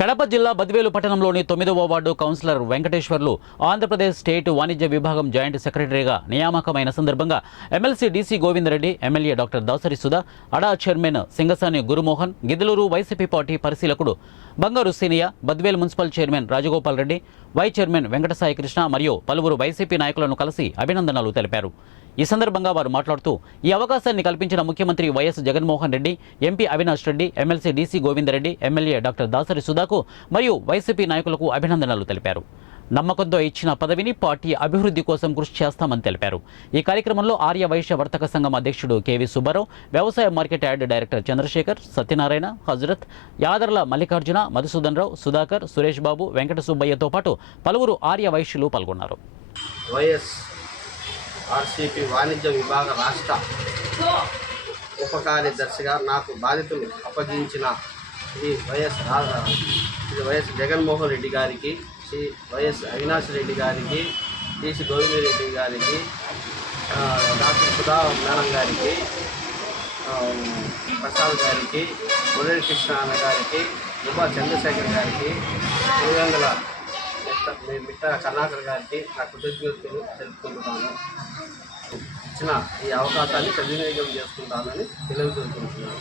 కడప జిల్లా బద్వేలు పట్టణంలోని 9వ ward councillor Venkateswarlu Andhra Pradesh state వాణిజ్య విభాగం జాయింట్ సెక్రటరీగా నియామకమైన సందర్భంగా MLC DC Govinda Reddy, MLA doctor Dasari Sudha, అడా chairman Singasani Guru Mohan, Giddalur YCP party పరిశీలకుడు బంగారు సీనియా, Badvel municipal chairman Rajagopal Reddy, vice chairman Venkatasai Krishna మరియు పలువురు వైసీపీ నాయకులను కలిసి అభినందనలు తెలిపారు. ఈ సందర్భంగా వారు మాట్లాడుతూ ఈ అవకాశాన్ని కల్పించిన ముఖ్యమంత్రి YS Jaganmohan Reddy, MP Avinash Reddy, MLC DC Govinda Reddy, MLA doctor Dasari సుధాకు మరియు వైసీపీ నాయకులకు అభినందనలు తెలిపారు. నమ్మకంతో ఇచ్చిన పదవిని పార్టీ అభివృద్ధి కోసం కృషి చేస్తామని తెలిపారు. ఈ కార్యక్రమంలో ఆర్య వైశ్య వర్తక సంఘం అధ్యక్షుడు కేవి సుబ్బారావు, వ్యవసాయ market yard director Chandrasekhar, Satyanarayana, Hazrat, Yadarla Mallikarjuna, Madhusudan Rao, Sudhakar, Suresh Babu, Venkata సుబ్బయ్యతో పాటు పలువురు ఆర్య వైశ్యులు పాల్గొన్నారు. ఆర్సీపీ వాణిజ్య విభాగ రాష్ట్ర ఉప కార్యదర్శిగా నాకు బాధ్యతలు అప్పగించిన శ్రీ వైఎస్ జగన్మోహన్ రెడ్డి గారికి, శ్రీ వైఎస్ అవినాష్ రెడ్డి గారికి, డీసీ గోవిందరెడ్డి గారికి, డాక్టర్ సుధా మేడం గారికి, ప్రసాద్ గారికి, మురళీ కృష్ణ అన్న గారికి, యువ చంద్రశేఖర్ గారికి, పులివెందుల మిట్ట కర్ణాకర్ గారికి నా కృతజ్ఞతలు తెలుపుకుంటున్నాను. ఇచ్చిన ఈ అవకాశాన్ని సద్వినియోగం చేసుకుంటానని తెలియపరుచుకుంటున్నాను.